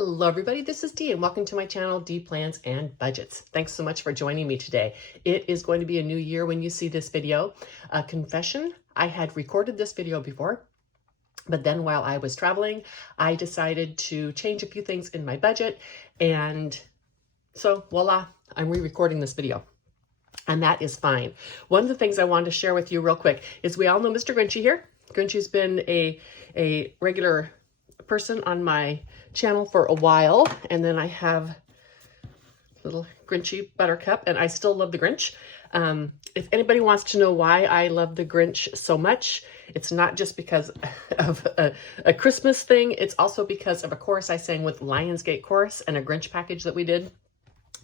Hello everybody, this is Dee and welcome to my channel, Dee Plans and Budgets. Thanks so much for joining me today. It is going to be a new year when you see this video. A confession, I had recorded this video before, but then while I was traveling, I decided to change a few things in my budget, and so voila, I'm re-recording this video. And that is fine. One of the things I wanted to share with you real quick is we all know Mr. Grinchy here. Grinchy's been a regular person on my channel for a while, and then I have little Grinchy Buttercup, and I still love the Grinch. If anybody wants to know why I love the Grinch so much, it's not just because of a Christmas thing, it's also because of a chorus I sang with Lionsgate Chorus and a Grinch package that we did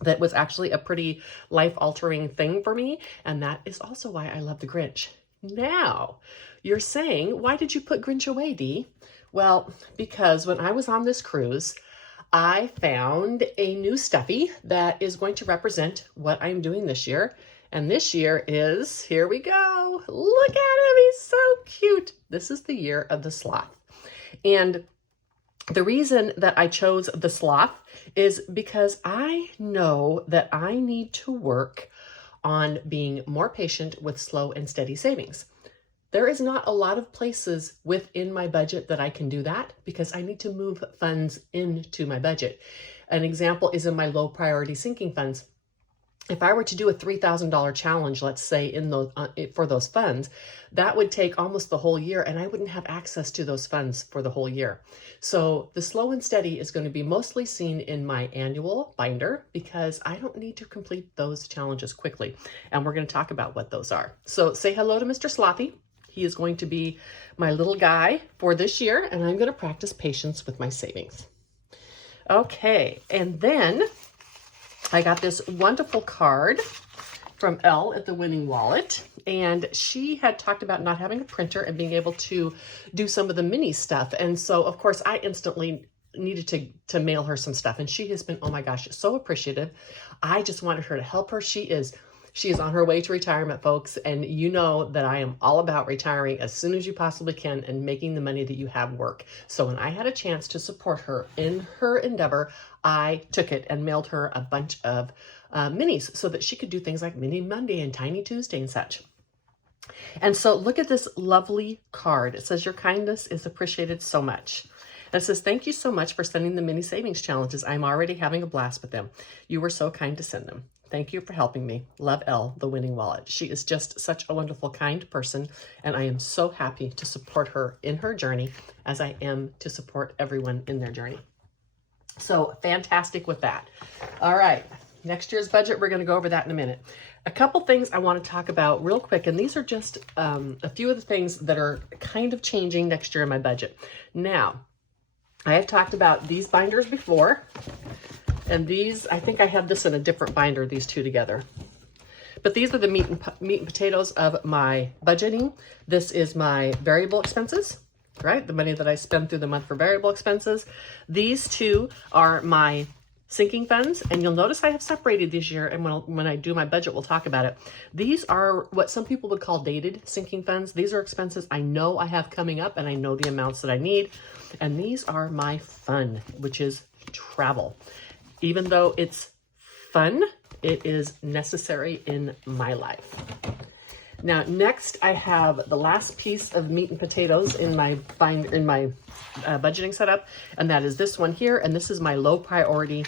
that was actually a pretty life-altering thing for me, and that is also why I love the Grinch. Now, you're saying, why did you put Grinch away, Dee? Well, because when I was on this cruise, I found a new stuffy that is going to represent what I'm doing this year. And this year is, here we go. Look at him, he's so cute. This is the year of the sloth. And the reason that I chose the sloth is because I know that I need to work on being more patient with slow and steady savings. There is not a lot of places within my budget that I can do that because I need to move funds into my budget. An example is in my low priority sinking funds. If I were to do a $3,000 challenge, let's say in those for those funds, that would take almost the whole year, and I wouldn't have access to those funds for the whole year. So the slow and steady is going to be mostly seen in my annual binder because I don't need to complete those challenges quickly. And we're going to talk about what those are. So say hello to Mr. Slothy. He is going to be my little guy for this year, and I'm going to practice patience with my savings. Okay, and then I got this wonderful card from Elle at the Winning Wallet, and she had talked about not having a printer and being able to do some of the mini stuff. And so, of course, I instantly needed to mail her some stuff, and she has been, oh my gosh, so appreciative. I just wanted her to help her. She is on her way to retirement, folks, and you know that I am all about retiring as soon as you possibly can and making the money that you have work. So when I had a chance to support her in her endeavor, I took it and mailed her a bunch of minis so that she could do things like Mini Monday and Tiny Tuesday and such. And so look at this lovely card. It says, your kindness is appreciated so much. And it says, thank you so much for sending the mini savings challenges. I'm already having a blast with them. You were so kind to send them. Thank you for helping me. Love Elle, the Winning Wallet. She is just such a wonderful, kind person, and I am so happy to support her in her journey as I am to support everyone in their journey. So fantastic with that. All right, next year's budget, we're going to go over that in a minute. A couple things I want to talk about real quick, and these are just a few of the things that are kind of changing next year in my budget. Now, I have talked about these binders before. And these, I think I have this in a different binder, these two together. But these are the meat and potatoes of my budgeting. This is my variable expenses, right? The money that I spend through the month for variable expenses. These two are my sinking funds. And you'll notice I have separated this year. And when I do my budget, we'll talk about it. These are what some people would call dated sinking funds. These are expenses I know I have coming up, and I know the amounts that I need. And these are my fun, which is travel. Even though it's fun, it is necessary in my life. Now, next I have the last piece of meat and potatoes in my budgeting setup, and that is this one here. And this is my low priority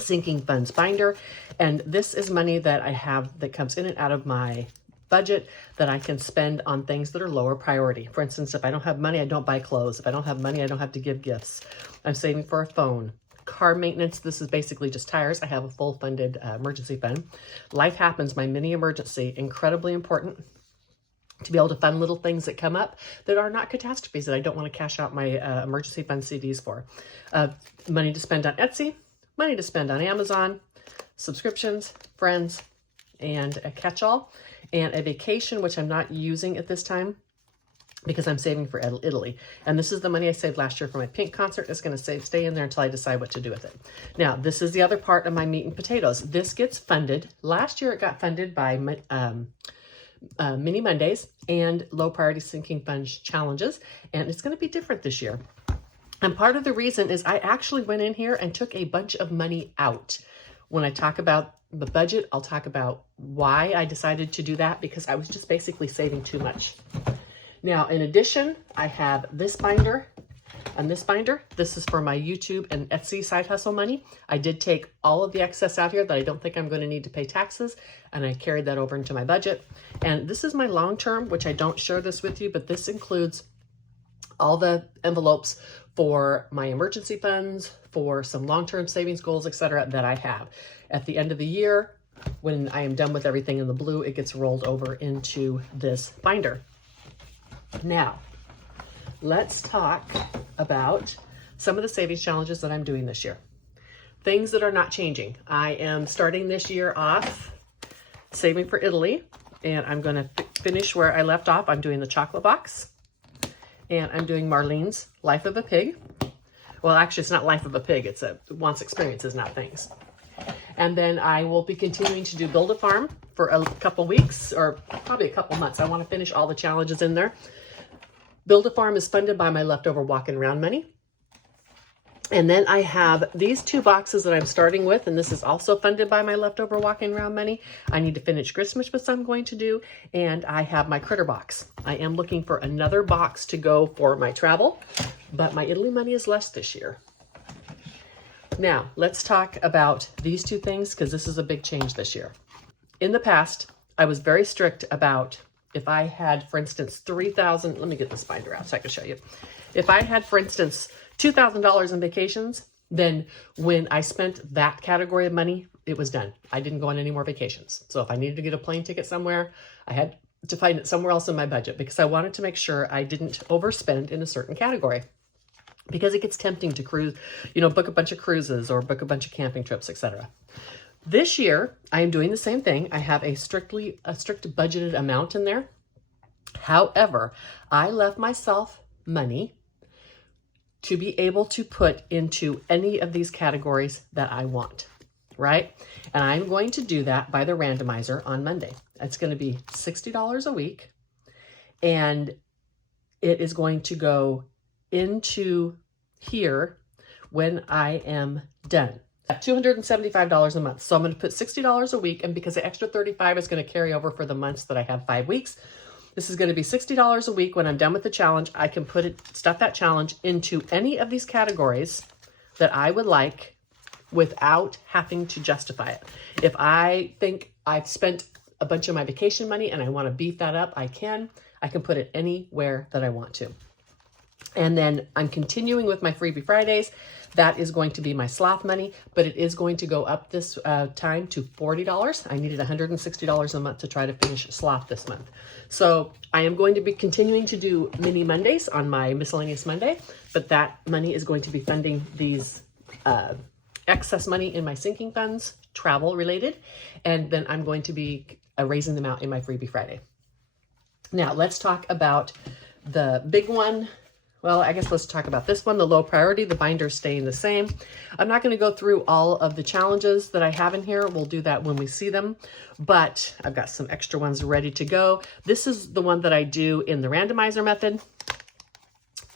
sinking funds binder. And this is money that I have that comes in and out of my budget that I can spend on things that are lower priority. For instance, if I don't have money, I don't buy clothes. If I don't have money, I don't have to give gifts. I'm saving for a phone. Car maintenance, this is basically just tires. I have a full funded emergency fund. Life happens, my mini emergency, incredibly important to be able to fund little things that come up that are not catastrophes that I don't want to cash out my emergency fund CDs for. Money to spend on Etsy, money to spend on Amazon, subscriptions, friends, and a catch-all, and a vacation, which I'm not using at this time, because I'm saving for Italy. And this is the money I saved last year for my Pink concert. It's going to stay in there until I decide what to do with it. Now, this is the other part of my meat and potatoes. This gets funded. Last year, it got funded by Mini Mondays and low priority sinking fund challenges. And it's going to be different this year. And part of the reason is I actually went in here and took a bunch of money out. When I talk about the budget, I'll talk about why I decided to do that, because I was just basically saving too much. Now, in addition, I have this binder and this binder. This is for my YouTube and Etsy side hustle money. I did take all of the excess out here that I don't think I'm going to need to pay taxes, and I carried that over into my budget. And this is my long term, which I don't share this with you, but this includes all the envelopes for my emergency funds, for some long-term savings goals, etc., that I have. At the end of the year, when I am done with everything in the blue, it gets rolled over into this binder. Now, let's talk about some of the savings challenges that I'm doing this year. Things that are not changing. I am starting this year off saving for Italy, and I'm going to finish where I left off. I'm doing the chocolate box. And I'm doing Marlene's Life of a Pig. Well, actually, it's not Life of a Pig. It's wants experiences, not things. And then I will be continuing to do Build a Farm for a couple weeks, or probably a couple months. I want to finish all the challenges in there. Build a Farm is funded by my leftover walking around money. And then I have these 2 boxes that I'm starting with, and this is also funded by my leftover walking around money. I need to finish Christmas, which I'm going to do, and I have my critter box. I am looking for another box to go for my travel, but my Italy money is less this year. Now, let's talk about these 2 things, because this is a big change this year. In the past, I was very strict about if I had, for instance, $3,000, let me get this binder out so I can show you. If I had, for instance, $2,000 in vacations, then when I spent that category of money, it was done. I didn't go on any more vacations. So if I needed to get a plane ticket somewhere, I had to find it somewhere else in my budget, because I wanted to make sure I didn't overspend in a certain category. Because it gets tempting to cruise, book a bunch of cruises or book a bunch of camping trips, etc. This year, I am doing the same thing. I have a strict budgeted amount in there. However, I left myself money to be able to put into any of these categories that I want, right? And I'm going to do that by the randomizer on Monday. It's going to be $60 a week, and it is going to go into here when I am done. $275 a month. So I'm going to put $60 a week, and because the extra $35 is going to carry over for the months that I have 5 weeks, this is going to be $60 a week. When I'm done with the challenge, I can stuff that challenge into any of these categories that I would like without having to justify it. If I think I've spent a bunch of my vacation money and I want to beef that up, I can put it anywhere that I want to. And then I'm continuing with my Freebie Fridays. That is going to be my sloth money, but it is going to go up this time to $40. I needed $160 a month to try to finish sloth this month. So I am going to be continuing to do mini Mondays on my miscellaneous Monday, but that money is going to be funding these excess money in my sinking funds, travel related, and then I'm going to be raising them out in my Freebie Friday. Now let's talk about the big one. Well, I guess let's talk about this one, the low priority. The binder's staying the same. I'm not going to go through all of the challenges that I have in here. We'll do that when we see them, but I've got some extra ones ready to go. This is the one that I do in the randomizer method.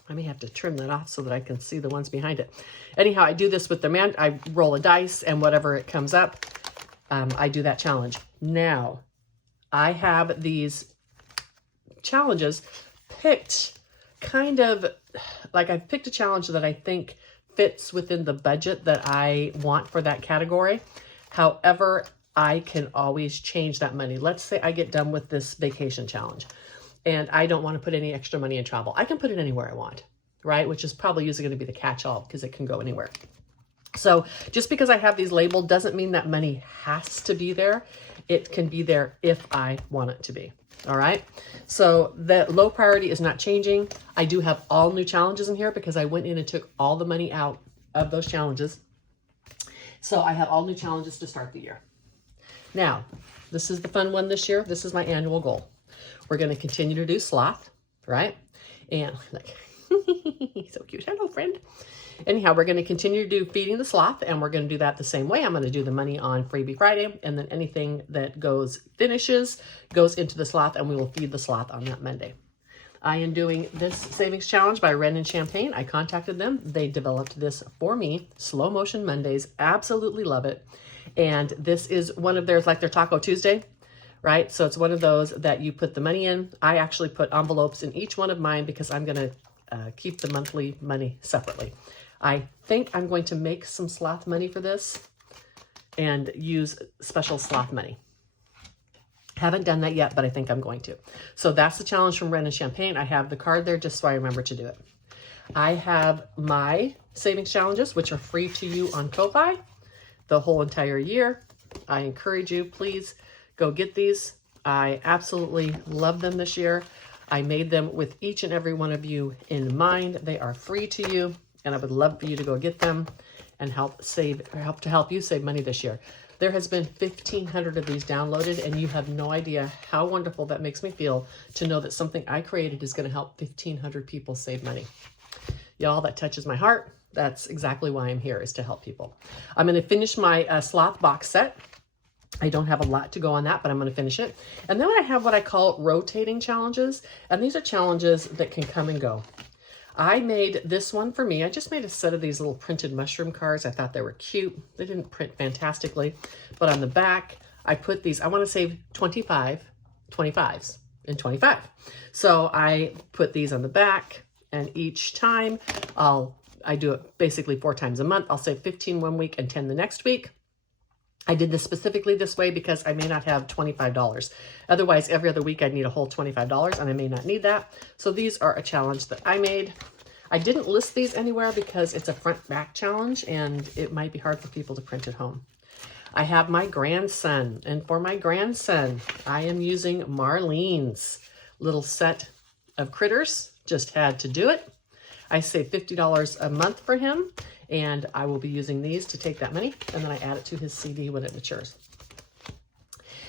I may have to trim that off so that I can see the ones behind it. Anyhow, I do this with the I roll a dice, and whatever it comes up, I do that challenge. Now, I have these challenges picked kind of like I've picked a challenge that I think fits within the budget that I want for that category. However, I can always change that money. Let's say I get done with this vacation challenge and I don't want to put any extra money in travel. I can put it anywhere I want, right? Which is probably usually going to be the catch-all because it can go anywhere. So just because I have these labeled doesn't mean that money has to be there. It can be there if I want it to be. All right. So the low priority is not changing. I do have all new challenges in here because I went in and took all the money out of those challenges. So I have all new challenges to start the year. Now, this is the fun one this year. This is my annual goal. We're going to continue to do sloth, right? And like, so cute. Hello, friend. Anyhow, we're going to continue to do feeding the sloth, and we're going to do that the same way. I'm going to do the money on Freebie Friday, and then anything that finishes goes into the sloth, and we will feed the sloth on that Monday. I am doing this savings challenge by Ren and Champagne. I contacted them. They developed this for me. Slow Motion Mondays. Absolutely love it. And this is one of theirs, like their Taco Tuesday, right? So it's one of those that you put the money in. I actually put envelopes in each one of mine because I'm going to keep the monthly money separately. I think I'm going to make some sloth money for this and use special sloth money. Haven't done that yet, but I think I'm going to. So that's the challenge from Ren and Champagne. I have the card there just so I remember to do it. I have my savings challenges, which are free to you on Ko-Fi the whole entire year. I encourage you, please go get these. I absolutely love them this year. I made them with each and every one of you in mind. They are free to you, and I would love for you to go get them and help you save money this year. There has been 1,500 of these downloaded, and you have no idea how wonderful that makes me feel to know that something I created is going to help 1,500 people save money. Y'all, that touches my heart. That's exactly why I'm here, is to help people. I'm going to finish my sloth box set. I don't have a lot to go on that, but I'm going to finish it. And then I have what I call rotating challenges, and these are challenges that can come and go. I made this one for me. I just made a set of these little printed mushroom cards. I thought they were cute. They didn't print fantastically, but on the back, I put these. I want to save 25s and 25. So I put these on the back, and each time I do it basically 4 times a month. I'll save 15 one week and 10 the next week. I did this specifically this way because I may not have $25. Otherwise, every other week I'd need a whole $25, and I may not need that. So these are a challenge that I made. I didn't list these anywhere because it's a front-back challenge, and it might be hard for people to print at home. I have my grandson, and for my grandson, I am using Marlene's little set of critters. Just had to do it. I save $50 a month for him, and I will be using these to take that money, and then I add it to his CD when it matures.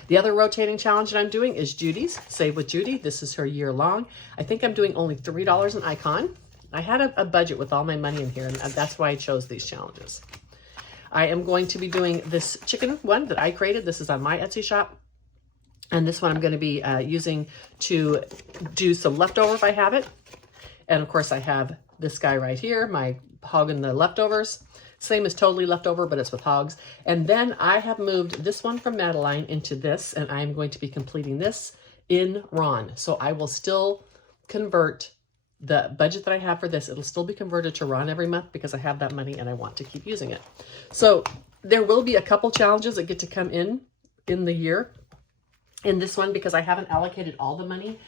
The other rotating challenge that I'm doing is Judy's, Save with Judy. This is her year long. I think I'm doing only $3 an icon. I had a budget with all my money in here, and that's why I chose these challenges. I am going to be doing this chicken one that I created. This is on my Etsy shop. And this one I'm going to be using to do some leftover if I have it. And of course I have this guy right here, my hog and the leftovers. Same as Totally Leftover, but it's with hogs. And then I have moved this one from Madeline into this, and I'm going to be completing this in Ron. So I will still convert the budget that I have for this. It'll still be converted to Ron every month because I have that money and I want to keep using it. So there will be a couple challenges that get to come in the year in this one because I haven't allocated all the money.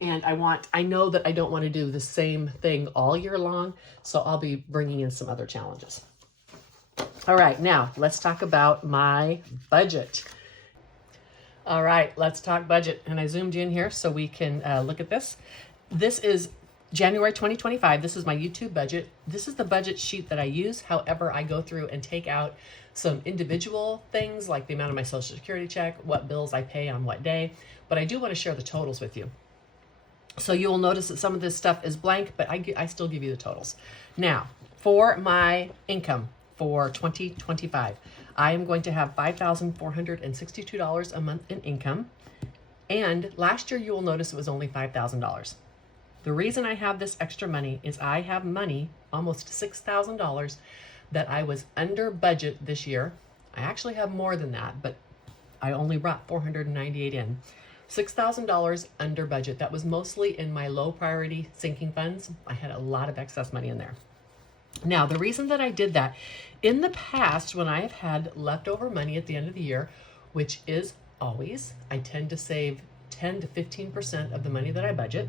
And I know that I don't want to do the same thing all year long, so I'll be bringing in some other challenges. All right, now let's talk about my budget. All right, let's talk budget. And I zoomed in here so we can look at this. This is January 2025. This is my YouTube budget. This is the budget sheet that I use. However, I go through and take out some individual things like the amount of my Social Security check, what bills I pay on what day, but I do want to share the totals with you. So you will notice that some of this stuff is blank, but I still give you the totals. Now, for my income for 2025, I am going to have $5,462 a month in income. And last year, you will notice it was only $5,000. The reason I have this extra money is I have money, almost $6,000, that I was under budget this year. I actually have more than that, but I only brought $498 in. $6,000 under budget. That was mostly in my low priority sinking funds. I had a lot of excess money in there. Now, the reason that I did that, in the past, when I have had leftover money at the end of the year, which is always, I tend to save 10 to 15% of the money that I budget.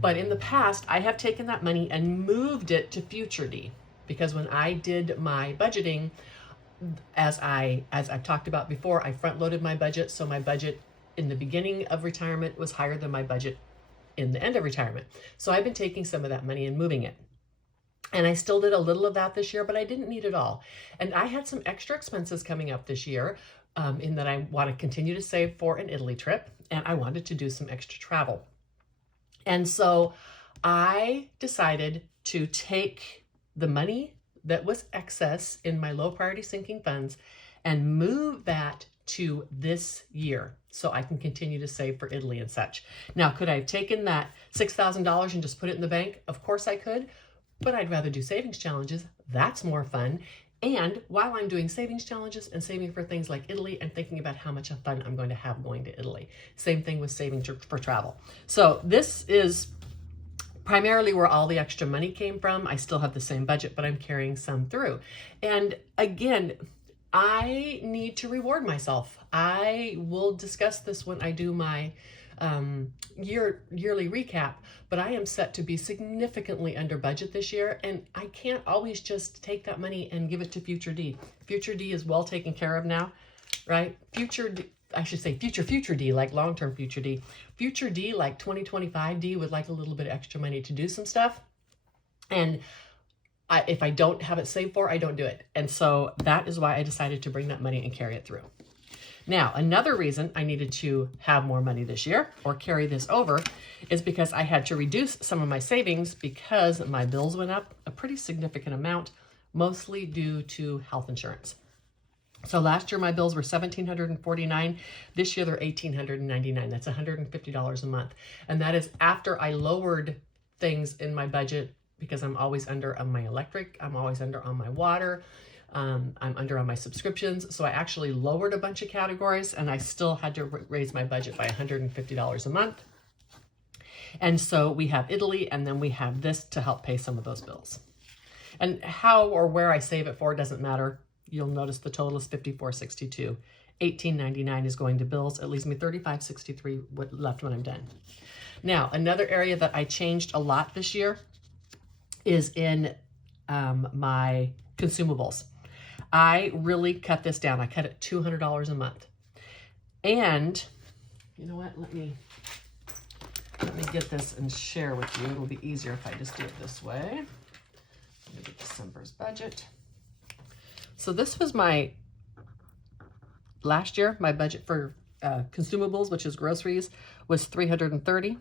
But in the past, I have taken that money and moved it to Future D, because when I did my budgeting, as I've talked about before, I front loaded my budget. So my budget in the beginning of retirement was higher than my budget in the end of retirement. So I've been taking some of that money and moving it. And I still did a little of that this year, but I didn't need it all. And I had some extra expenses coming up this year in that I want to continue to save for an Italy trip, and I wanted to do some extra travel. And so I decided to take the money that was excess in my low priority sinking funds and move that to this year so I can continue to save for Italy and such. Now, could I have taken that $6,000 and just put it in the bank? Of course I could, but I'd rather do savings challenges. That's more fun. And while I'm doing savings challenges and saving for things like Italy, and thinking about how much fun I'm going to have going to Italy. Same thing with saving for travel. So this is primarily where all the extra money came from. I still have the same budget, but I'm carrying some through. And again, I need to reward myself. I will discuss this when I do my yearly recap, but I am set to be significantly under budget this year, and I can't always just take that money and give it to Future D. Future D is well taken care of now, right? Future D, like long-term Future D. Future D, like 2025 D, would like a little bit of extra money to do some stuff. And if I don't have it saved for, I don't do it. And so that is why I decided to bring that money and carry it through. Now, another reason I needed to have more money this year or carry this over is because I had to reduce some of my savings because my bills went up a pretty significant amount, mostly due to health insurance. So last year my bills were $1,749. This year they're $1,899. That's $150 a month. And that is after I lowered things in my budget because I'm always under on my electric, I'm always under on my water, I'm under on my subscriptions. So I actually lowered a bunch of categories, and I still had to raise my budget by $150 a month. And so we have Italy, and then we have this to help pay some of those bills. And how or where I save it for doesn't matter. You'll notice the total is $54.62. $18.99 is going to bills. It leaves me $35.63 left when I'm done. Now, another area that I changed a lot this year is in my consumables. I really cut this down. I cut it $200 a month. And you know what? Let me get this and share with you. It'll be easier if I just do it this way. Let me get December's budget. So this was my last year. My budget for consumables, which is groceries, was $330.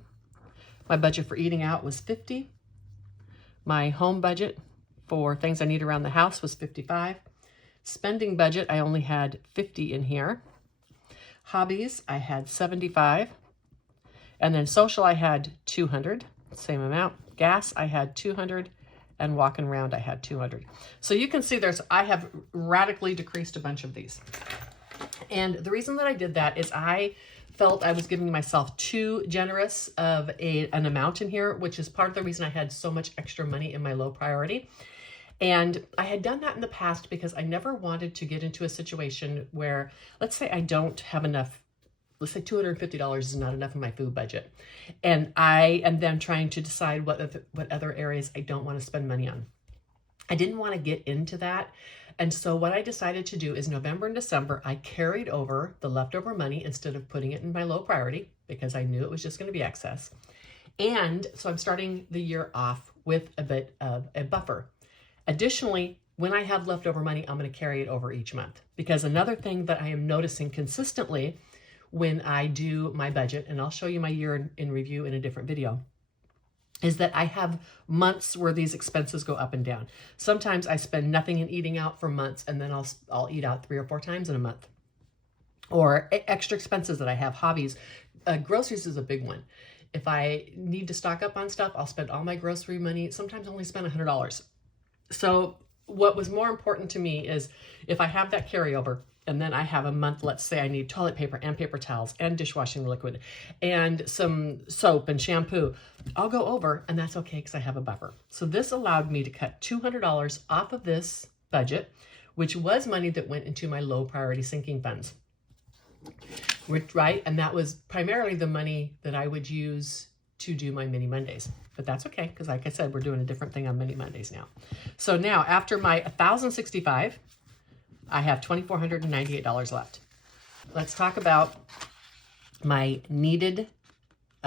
My budget for eating out was $50. My home budget for things I need around the house was $55. Spending budget, I only had $50 in here. Hobbies, I had $75. And then social, I had $200, same amount. Gas, I had $200. And walking around, I had $200. So you can see I have radically decreased a bunch of these. And the reason that I did that is I felt I was giving myself too generous of an amount in here, which is part of the reason I had so much extra money in my low priority. And I had done that in the past because I never wanted to get into a situation where, let's say I don't have enough, let's say $250 is not enough in my food budget. And I am then trying to decide what other areas I don't want to spend money on. I didn't want to get into that. And so what I decided to do is November and December, I carried over the leftover money instead of putting it in my low priority because I knew it was just going to be excess. And so I'm starting the year off with a bit of a buffer. Additionally, when I have leftover money, I'm going to carry it over each month, because another thing that I am noticing consistently when I do my budget, and I'll show you my year in review in a different video, is that I have months where these expenses go up and down. Sometimes I spend nothing in eating out for months, and then I'll eat out 3 or 4 times in a month. Or extra expenses that I have, hobbies. Groceries is a big one. If I need to stock up on stuff, I'll spend all my grocery money, sometimes only spend $100. So what was more important to me is if I have that carryover, and then I have a month, let's say I need toilet paper and paper towels and dishwashing liquid and some soap and shampoo, I'll go over, and that's okay because I have a buffer. So this allowed me to cut $200 off of this budget, which was money that went into my low priority sinking funds, right? And that was primarily the money that I would use to do my mini Mondays. But that's okay, because like I said, we're doing a different thing on mini Mondays now. So now after my $1,065, I have $2,498 left. Let's talk about my needed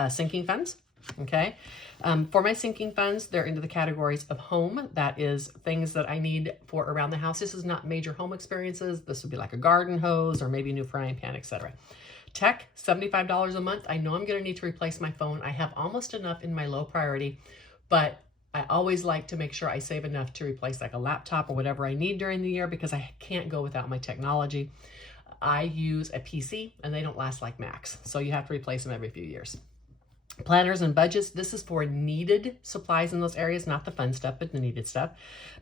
sinking funds, okay? For my sinking funds, they're into the categories of home. That is things that I need for around the house. This is not major home experiences. This would be like a garden hose or maybe a new frying pan, etc. Tech, $75 a month. I know I'm going to need to replace my phone. I have almost enough in my low priority, but I always like to make sure I save enough to replace like a laptop or whatever I need during the year, because I can't go without my technology. I use a PC and they don't last like Macs, so you have to replace them every few years. Planners and budgets, this is for needed supplies in those areas, not the fun stuff, but the needed stuff.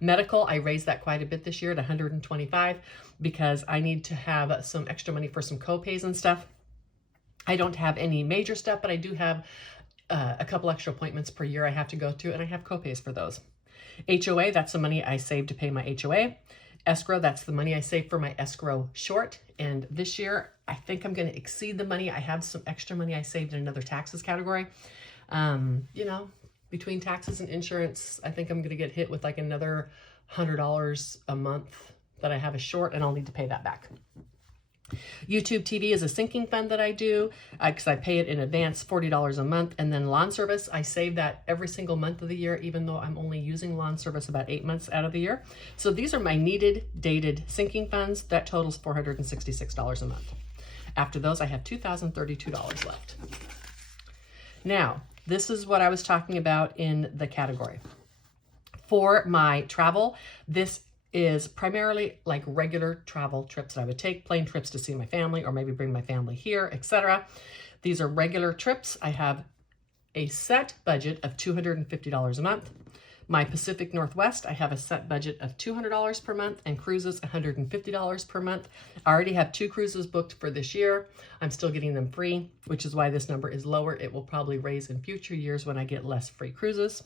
Medical, I raised that quite a bit this year at $125 because I need to have some extra money for some co-pays and stuff. I don't have any major stuff, but I do have a couple extra appointments per year I have to go to, and I have co-pays for those. HOA, that's the money I save to pay my HOA. Escrow, that's the money I save for my escrow short. And this year, I think I'm going to exceed the money. I have some extra money I saved in another taxes category. You know, between taxes and insurance, I think I'm going to get hit with like another $100 a month that I have a short, and I'll need to pay that back. YouTube TV is a sinking fund that I do because I pay it in advance, $40 a month. And then lawn service, I save that every single month of the year, even though I'm only using lawn service about 8 months out of the year. So these are my needed dated sinking funds. That totals $466 a month. After those, I have $2,032 left. Now, this is what I was talking about in the category. For my travel, this is primarily like regular travel trips that I would take, plane trips to see my family or maybe bring my family here, etc. These are regular trips. I have a set budget of $250 a month. My Pacific Northwest, I have a set budget of $200 per month, and cruises $150 per month. I already have 2 cruises booked for this year. I'm still getting them free, which is why this number is lower. It will probably raise in future years when I get less free cruises.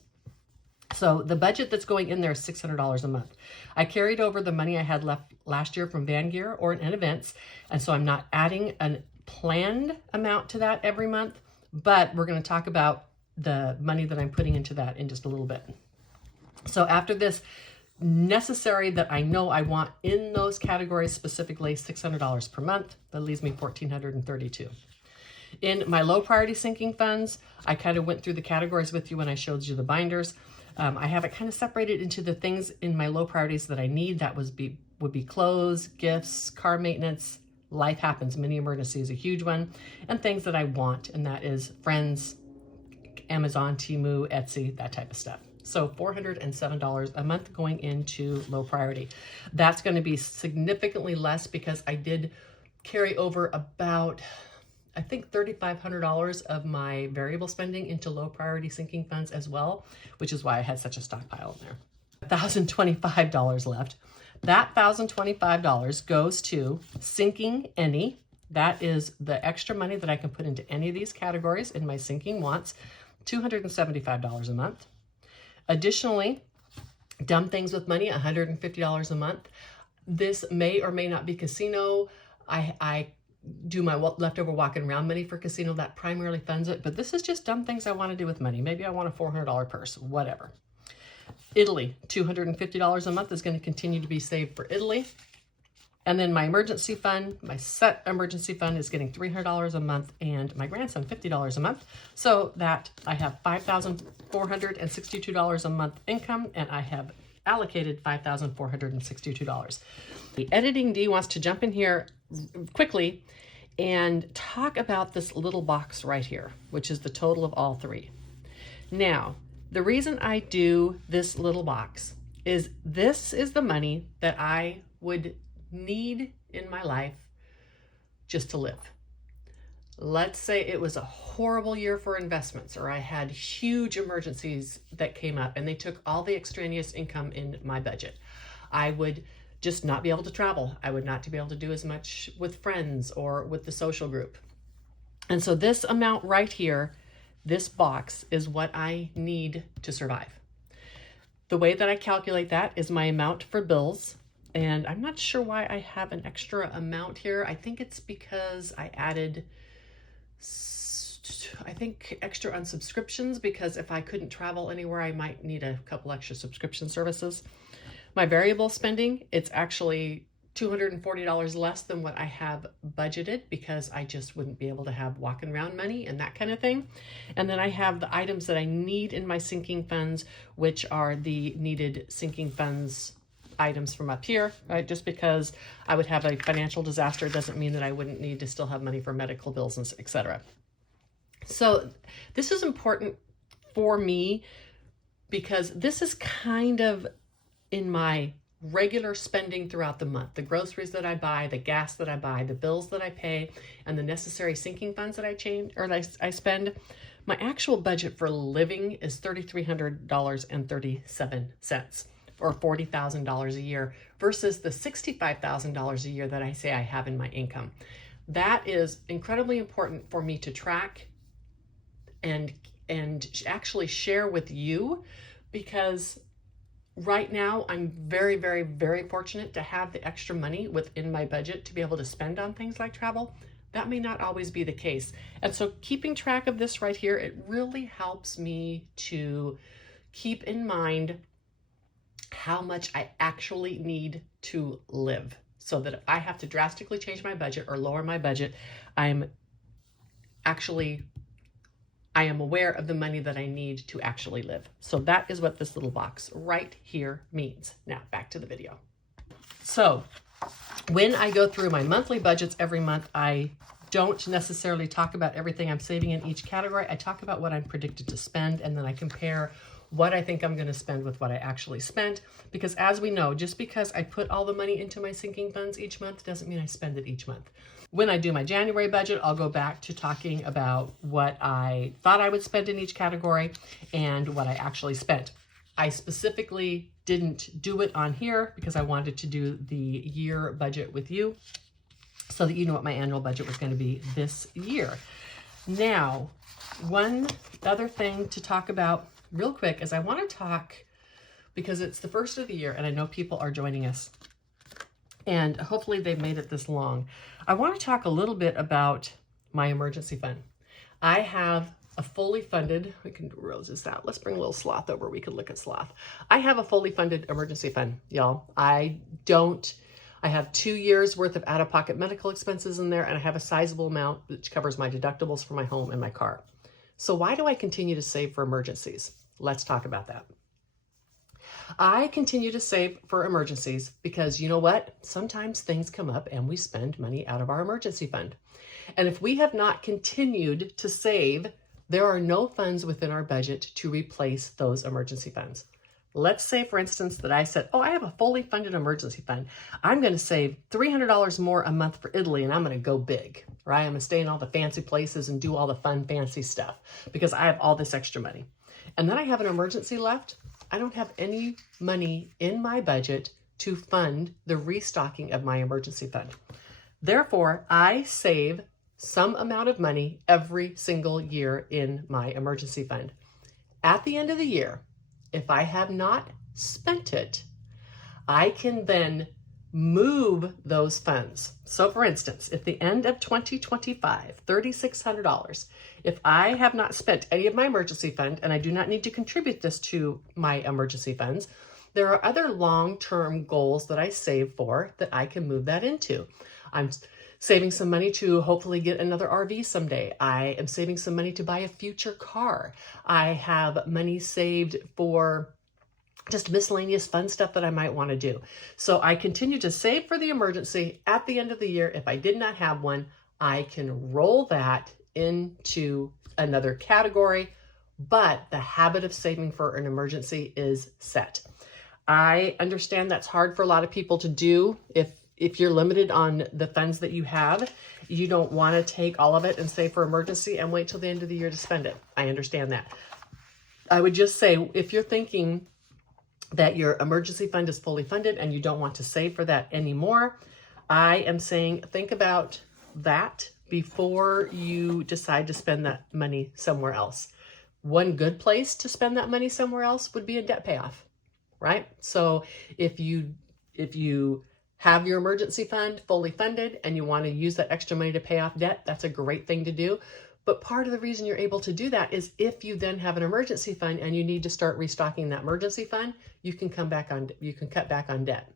So the budget that's going in there is $600 a month. I carried over the money I had left last year from Van Gear or in events, and so I'm not adding a planned amount to that every month, but we're going to talk about the money that I'm putting into that in just a little bit. So after this necessary that I know I want in those categories, specifically $600 per month, that leaves me $1,432. In my low priority sinking funds, I kind of went through the categories with you when I showed you the binders. I have it kind of separated into the things in my low priorities that I need. That would be clothes, gifts, car maintenance, life happens, mini emergency is a huge one, and things that I want, and that is friends, Amazon, Temu, Etsy, that type of stuff. So $407 a month going into low priority. That's going to be significantly less because I did carry over about, I think, $3,500 of my variable spending into low priority sinking funds as well, which is why I had such a stockpile in there. $1,025 left. That $1,025 goes to sinking any. That is the extra money that I can put into any of these categories in my sinking wants, $275 a month. Additionally, dumb things with money, $150 a month. This may or may not be casino. I do my leftover walking around money for casino. That primarily funds it, but this is just dumb things I want to do with money. Maybe I want a $400 purse, whatever. Italy, $250 a month is going to continue to be saved for Italy. And then my emergency fund, my set emergency fund is getting $300 a month, and my grandson $50 a month. So that I have $5,462 a month income, and I have allocated $5,462. The editing D wants to jump in here quickly and talk about this little box right here, which is the total of all 3. Now, the reason I do this little box is this is the money that I would need in my life just to live. Let's say it was a horrible year for investments, or I had huge emergencies that came up and they took all the extraneous income in my budget. I would just not be able to travel. I would not be able to do as much with friends or with the social group. And so this amount right here, this box, is what I need to survive. The way that I calculate that is my amount for bills. And I'm not sure why I have an extra amount here. I think it's because I added, I think, extra on subscriptions, because if I couldn't travel anywhere, I might need a couple extra subscription services. My variable spending, it's actually $240 less than what I have budgeted, because I just wouldn't be able to have walking around money and that kind of thing. And then I have the items that I need in my sinking funds, which are the needed sinking funds items from up here, right? Just because I would have a financial disaster doesn't mean that I wouldn't need to still have money for medical bills and etc. So this is important for me because this is kind of in my regular spending throughout the month. The groceries that I buy, the gas that I buy, the bills that I pay, and the necessary sinking funds that I spend. My actual budget for living is $3,300.37, or $40,000 a year, versus the $65,000 a year that I say I have in my income. That is incredibly important for me to track and actually share with you, because right now I'm very, very, very fortunate to have the extra money within my budget to be able to spend on things like travel. That may not always be the case. And so keeping track of this right here, it really helps me to keep in mind how much I actually need to live, so that if I have to drastically change my budget or lower my budget, I am aware of the money that I need to actually live. So that is what this little box right here means. Now back to the video. So when I go through my monthly budgets every month, I don't necessarily talk about everything I'm saving in each category. I talk about what I'm predicted to spend, and then I compare what I think I'm going to spend with what I actually spent. Because as we know, just because I put all the money into my sinking funds each month doesn't mean I spend it each month. When I do my January budget, I'll go back to talking about what I thought I would spend in each category and what I actually spent. I specifically didn't do it on here because I wanted to do the year budget with you so that you know what my annual budget was going to be this year. Now, one other thing to talk about real quick is I want to talk, because it's the first of the year and I know people are joining us and hopefully they've made it this long. I want to talk a little bit about my emergency fund. I have a fully funded, we can roll this out. Let's bring a little Sloth over. We could look at Sloth. I have a fully funded emergency fund, y'all. I have 2 years worth of out-of-pocket medical expenses in there, and I have a sizable amount which covers my deductibles for my home and my car. So why do I continue to save for emergencies? Let's talk about that. I continue to save for emergencies because you know what? Sometimes things come up and we spend money out of our emergency fund. And if we have not continued to save, there are no funds within our budget to replace those emergency funds. Let's say, for instance, that I said, oh, I have a fully funded emergency fund. I'm going to save $300 more a month for Italy, and I'm going to go big, right? I'm going to stay in all the fancy places and do all the fun, fancy stuff because I have all this extra money. And then I have an emergency left. I don't have any money in my budget to fund the restocking of my emergency fund. Therefore, I save some amount of money every single year in my emergency fund. At the end of the year, if I have not spent it, I can then move those funds. So for instance, at the end of 2025, $3,600, if I have not spent any of my emergency fund and I do not need to contribute this to my emergency funds, there are other long-term goals that I save for that I can move that into. I'm saving some money to hopefully get another RV someday. I am saving some money to buy a future car. I have money saved for just miscellaneous fun stuff that I might want to do. So I continue to save for the emergency. At the end of the year, if I did not have one, I can roll that into another category, but the habit of saving for an emergency is set. I understand that's hard for a lot of people to do. If you're limited on the funds that you have, you don't want to take all of it and save for emergency and wait till the end of the year to spend it. I understand that. I would just say, if you're thinking that your emergency fund is fully funded and you don't want to save for that anymore, I am saying think about that before you decide to spend that money somewhere else. One good place to spend that money somewhere else would be a debt payoff, right? So if you have your emergency fund fully funded and you want to use that extra money to pay off debt, that's a great thing to do. But part of the reason you're able to do that is if you then have an emergency fund and you need to start restocking that emergency fund, you can cut back on debt.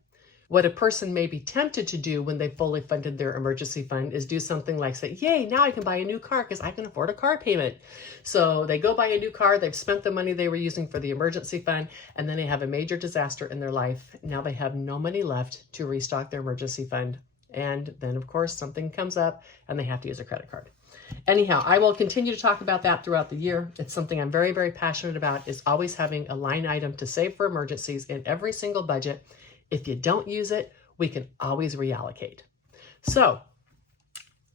What a person may be tempted to do when they fully funded their emergency fund is do something like say, yay, now I can buy a new car because I can afford a car payment. So they go buy a new car, they've spent the money they were using for the emergency fund, and then they have a major disaster in their life. Now they have no money left to restock their emergency fund. And then of course something comes up and they have to use a credit card. anyhow, I will continue to talk about that throughout the year. It's something I'm very, very passionate about, is always having a line item to save for emergencies in every single budget. If you don't use it, we can always reallocate. So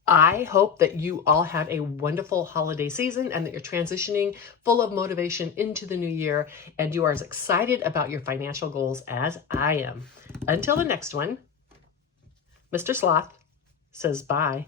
I hope that you all have a wonderful holiday season and that you're transitioning full of motivation into the new year and you are as excited about your financial goals as I am. Until the next one, Mr. Sloth says bye.